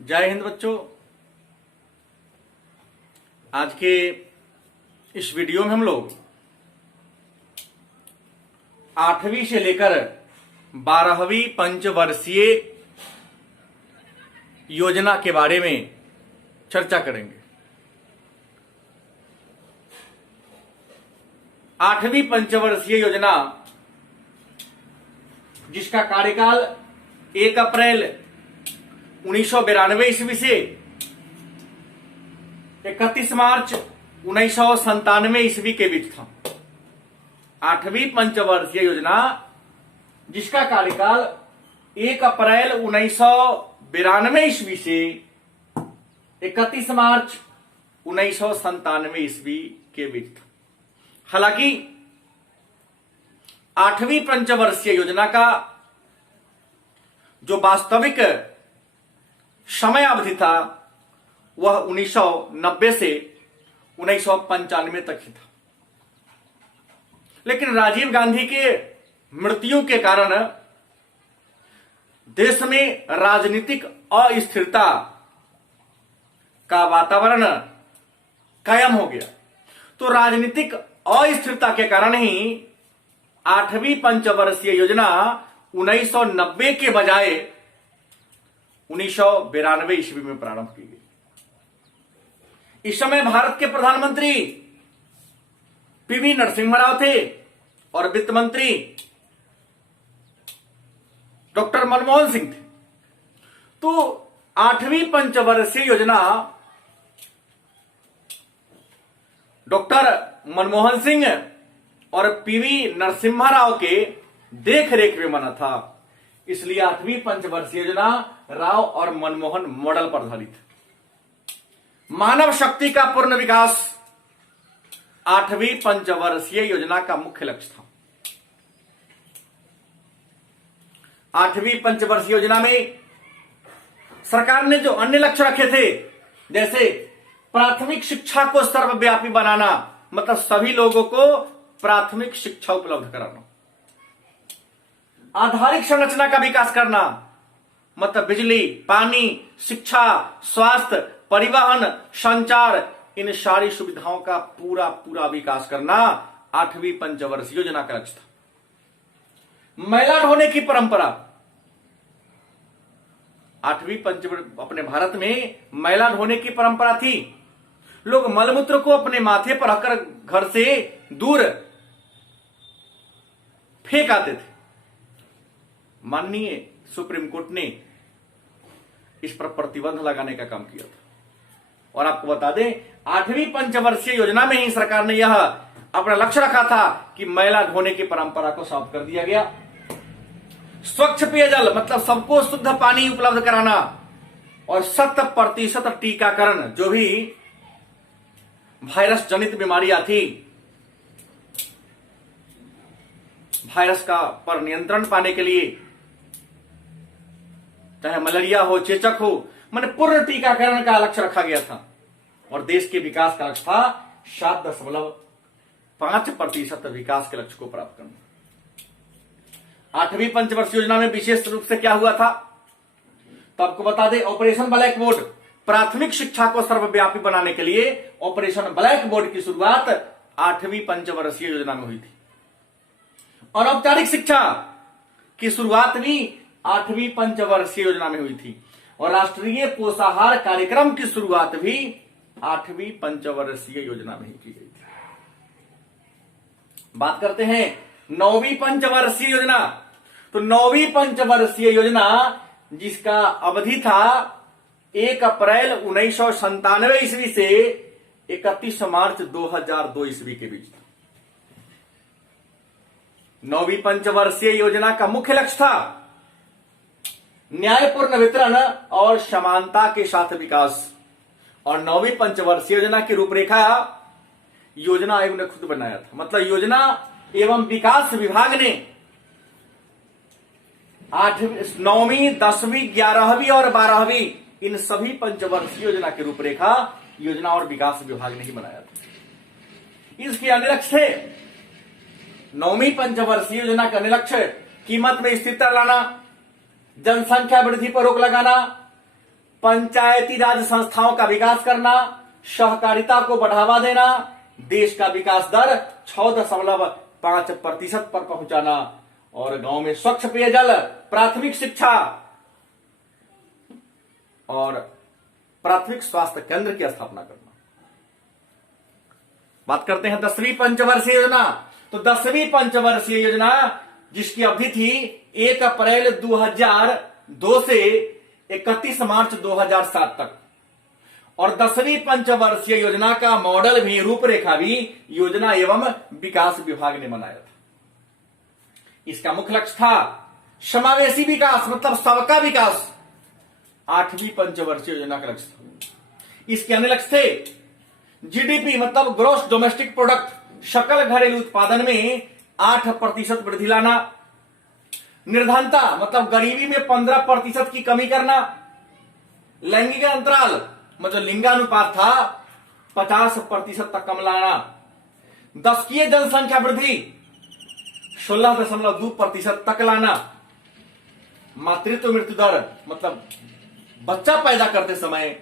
जय हिंद बच्चों। आज के इस वीडियो में हम लोग 8वीं से लेकर 12वीं पंचवर्षीय योजना के बारे में चर्चा करेंगे। 8वीं पंचवर्षीय योजना जिसका कार्यकाल 1 अप्रैल 1992 ईस्वी से 31 मार्च 1997 ईस्वी के बीच था। 8वीं पंचवर्षीय योजना जिसका कार्यकाल 1 अप्रैल 1992 ईस्वी से 31 मार्च 1997 ईस्वी के बीच था। हालांकि 8वीं पंचवर्षीय योजना का जो वास्तविक समय अवधि था वह 1990 से 1995 तक ही था, लेकिन राजीव गांधी के मृत्यु के कारण देश में राजनीतिक अस्थिरता का वातावरण कायम हो गया। तो राजनीतिक अस्थिरता के कारण ही 8वीं पंचवर्षीय योजना 1990 के बजाय 1992 ईस्वी में प्रारंभ की गई। इस समय भारत के प्रधानमंत्री पीवी नरसिम्हा राव थे और वित्त मंत्री डॉक्टर मनमोहन सिंह थे। तो 8वीं पंचवर्षीय योजना डॉक्टर मनमोहन सिंह और पीवी नरसिम्हा राव के देख रेख में बना था, इसलिए 8वीं पंचवर्षीय योजना राव और मनमोहन मॉडल पर आधारित। मानव शक्ति का पूर्ण विकास 8वीं पंचवर्षीय योजना का मुख्य लक्ष्य था। 8वीं पंचवर्षीय योजना में सरकार ने जो अन्य लक्ष्य रखे थे, जैसे प्राथमिक शिक्षा को सर्वव्यापी बनाना, मतलब सभी लोगों को प्राथमिक शिक्षा उपलब्ध कराना, आधारिक संरचना का विकास करना, मतलब बिजली, पानी, शिक्षा, स्वास्थ्य, परिवहन, संचार, इन सारी सुविधाओं का पूरा विकास करना 8वीं पंचवर्षीय योजना का लक्ष्य था। मैला ढोने की परंपरा 8वीं अपने भारत में मैला ढोने की परंपरा थी। लोग मलमूत्र को अपने माथे पर रखकर घर से दूर फेंक आते थे। माननीय सुप्रीम कोर्ट ने इस पर प्रतिबंध लगाने का काम किया था। और आपको बता दें, 8वीं पंचवर्षीय योजना में ही सरकार ने यह अपना लक्ष्य रखा था कि मैला ढोने की परंपरा को समाप्त कर दिया गया। स्वच्छ पेयजल, मतलब सबको शुद्ध पानी उपलब्ध कराना, और 100% टीकाकरण, जो भी वायरस जनित बीमारियां थी, वायरस का पर नियंत्रण पाने के लिए, चाहे मलेरिया हो, चेचक हो, मैंने पूर्ण टीकाकरण का लक्ष्य रखा गया था। और देश के विकास का लक्ष्य था 7.5% विकास के लक्ष्य को प्राप्त करना। 8वीं पंचवर्षीय योजना में विशेष रूप से क्या हुआ था तो आपको बता दें, ऑपरेशन ब्लैक बोर्ड, प्राथमिक शिक्षा को सर्वव्यापी बनाने के लिए ऑपरेशन ब्लैक बोर्ड की शुरुआत 8वीं पंचवर्षीय योजना में हुई थी। अनौपचारिक शिक्षा की शुरुआत भी 8वीं पंचवर्षीय योजना में हुई थी, और राष्ट्रीय पोषाहार कार्यक्रम की शुरुआत भी 8वीं पंचवर्षीय योजना में ही की गई थी। बात करते हैं 9वीं पंचवर्षीय योजना। तो 9वीं पंचवर्षीय योजना जिसका अवधि था 1 अप्रैल 1997 ईस्वी से 31 मार्च 2002 ईस्वी के बीच था। 9वीं पंचवर्षीय योजना का मुख्य लक्ष्य था न्यायपूर्ण वितरण और समानता के साथ विकास। और 9वीं पंचवर्षीय योजना की रूपरेखा योजना आयोग ने खुद बनाया था। मतलब योजना एवं विकास विभाग ने 9वीं, 10वीं, 11वीं और 12वीं इन सभी पंचवर्षीय योजना की रूपरेखा योजना और विकास विभाग ने ही बनाया था। इसके अन्य लक्ष्य थे 9वीं पंचवर्षीय योजना का लक्ष्य कीमत में स्थिरता लाना, जनसंख्या वृद्धि पर रोक लगाना, पंचायती राज संस्थाओं का विकास करना, सहकारिता को बढ़ावा देना, देश का विकास दर 6.5% पर पहुंचाना और गांव में स्वच्छ पेयजल, प्राथमिक शिक्षा और प्राथमिक स्वास्थ्य केंद्र की स्थापना करना। बात करते हैं 10वीं पंचवर्षीय योजना। तो 10वीं पंचवर्षीय योजना जिसकी अवधि थी 1 अप्रैल 2002 से 31 मार्च 2007 तक, और 10वीं पंचवर्षीय योजना का मॉडल भी, रूपरेखा भी योजना एवं विकास विभाग ने बनाया था। इसका मुख्य लक्ष्य था समावेशी विकास, मतलब सबका विकास। 8वीं पंचवर्षीय योजना का लक्ष्य था। इसके अन्य लक्ष्य थे जीडीपी, मतलब ग्रोस डोमेस्टिक प्रोडक्ट, सकल घरेलू उत्पादन में 8% वृद्धि लाना, निर्धनता मतलब गरीबी में 15% की कमी करना, लैंगिक अंतराल मतलब लिंगानुपात था 50% तक कम लाना, दशकीय जनसंख्या वृद्धि 16.2% तक लाना, मातृत्व मृत्यु दर मतलब बच्चा पैदा करते समय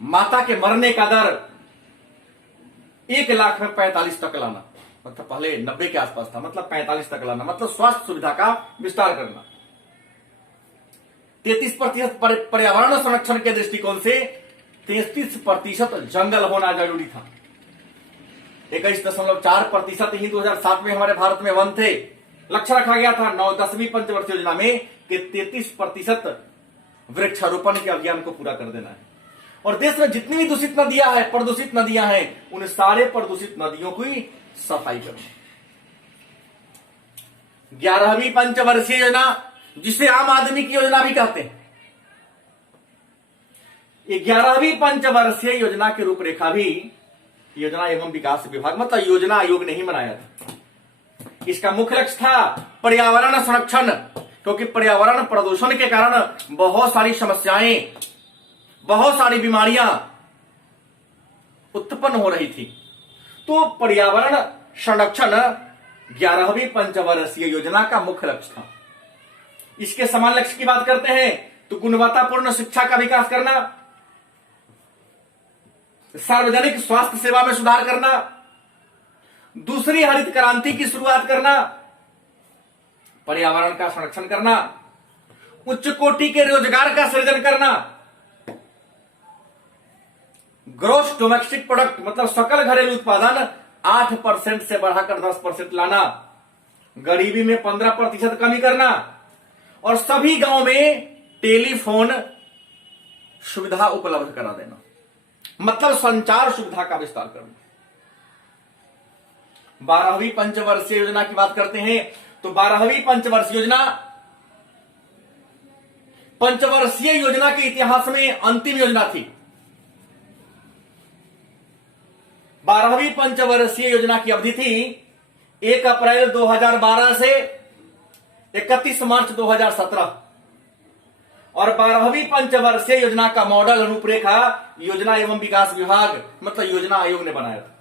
माता के मरने का दर 1 लाख में 45 तक लाना, मतलब पहले 90 के आसपास था, मतलब 45 तक लाना, मतलब स्वास्थ्य सुविधा का विस्तार करना। 33% पर्यावरण संरक्षण के दृष्टिकोण से 33% जंगल होना जरूरी था। 21.4% ही 2007 में हमारे भारत में वन थे। लक्ष्य रखा गया था 10वीं पंचवर्षीय योजना में कि 33% वृक्षारोपण के अभियान को पूरा कर देना है, और देश में जितनी भी दूषित नदियां हैं, प्रदूषित नदियां हैं, उन सारे प्रदूषित नदियों की सफाई करना। 11वीं पंचवर्षीय योजना जिसे आम आदमी की योजना भी कहते हैं, 11वीं पंचवर्षीय योजना की रूपरेखा भी योजना एवं विकास विभाग मतलब योजना आयोग ने ही बनाया था। इसका मुख्य लक्ष्य था पर्यावरण संरक्षण, क्योंकि पर्यावरण प्रदूषण के कारण बहुत सारी समस्याएं, बहुत सारी बीमारियां उत्पन्न हो रही थी। तो पर्यावरण संरक्षण 11वीं पंचवर्षीय योजना का मुख्य लक्ष्य था। इसके समान लक्ष्य की बात करते हैं तो गुणवत्तापूर्ण शिक्षा का विकास करना, सार्वजनिक स्वास्थ्य सेवा में सुधार करना, दूसरी हरित क्रांति की शुरुआत करना, पर्यावरण का संरक्षण करना, उच्च कोटि के रोजगार का सृजन करना, ग्रोस डोमेस्टिक प्रोडक्ट मतलब सकल घरेलू उत्पादन 8% से बढ़ाकर 10% लाना, गरीबी में 15% कमी करना, और सभी गांव में टेलीफोन सुविधा उपलब्ध करा देना, मतलब संचार सुविधा का विस्तार करना। 12वीं पंचवर्षीय योजना की बात करते हैं तो 12वीं पंचवर्षीय योजना के इतिहास में अंतिम योजना थी। 12वीं पंचवर्षीय योजना की अवधि थी 1 अप्रैल 2012 से 31 मार्च 2017, और 12वीं पंचवर्षीय योजना का मॉडल रूपरेखा योजना एवं विकास विभाग मतलब योजना आयोग ने बनाया था।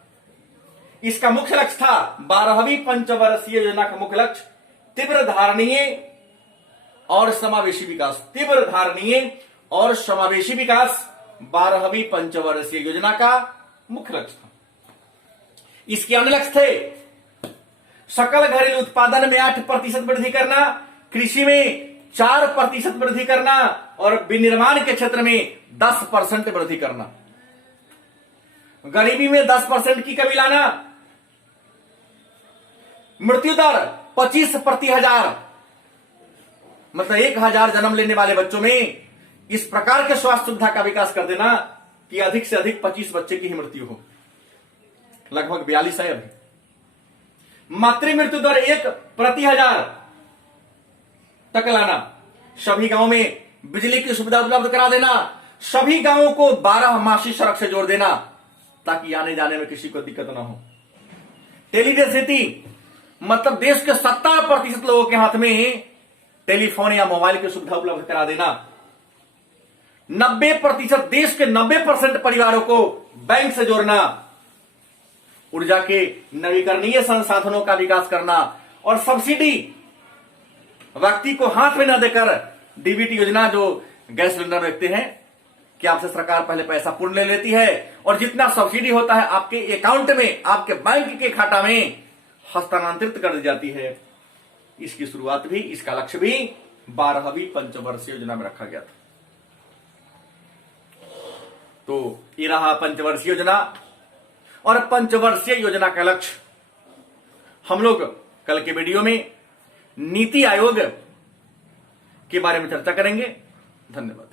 इसका मुख्य लक्ष्य था 12वीं पंचवर्षीय योजना का मुख्य लक्ष्य तीव्र धारणीय और समावेशी विकास, तीव्र धारणीय और समावेशी विकास 12वीं पंचवर्षीय योजना का मुख्य लक्ष्य था। इसके अन्य लक्ष्य थे सकल घरेलू उत्पादन में 8% वृद्धि करना, कृषि में 4% वृद्धि करना, और विनिर्माण के क्षेत्र में 10% वृद्धि करना, गरीबी में 10% की कमी लाना, मृत्यु दर 25 प्रति हजार मतलब 1000 जन्म लेने वाले बच्चों में इस प्रकार के स्वास्थ्य सुविधा का विकास कर देना कि अधिक से अधिक 25 बच्चे की ही मृत्यु हो, लगभग 42 है अभी। मातृ मृत्यु दर 1 प्रति हजार तक लाना, सभी गांवों में बिजली की सुविधा उपलब्ध करा देना, सभी गांवों को 12 मासी सड़क से जोड़ देना ताकि आने जाने में किसी को दिक्कत ना हो। टेलीडेसिटी मतलब देश के 70% लोगों के हाथ में टेलीफोन या मोबाइल की सुविधा उपलब्ध करा देना, 90% देश के 90% परिवारों को बैंक से जोड़ना, ऊर्जा के नवीकरणीय संसाधनों का विकास करना, और सब्सिडी व्यक्ति को हाथ में न देकर डीबीटी योजना जो गैस सिलेंडर रखते हैं कि आपसे सरकार पहले पैसा पूर्ण ले लेती है और जितना सब्सिडी होता है आपके अकाउंट में, आपके बैंक के खाता में हस्तांतरित कर दी जाती है। इसकी शुरुआत भी, इसका लक्ष्य भी 12वीं पंचवर्षीय योजना में रखा गया था। तो ये रहा पंचवर्षीय योजना। और पंचवर्षीय योजना का लक्ष्य हम लोग कल के वीडियो में नीति आयोग के बारे में चर्चा करेंगे। धन्यवाद।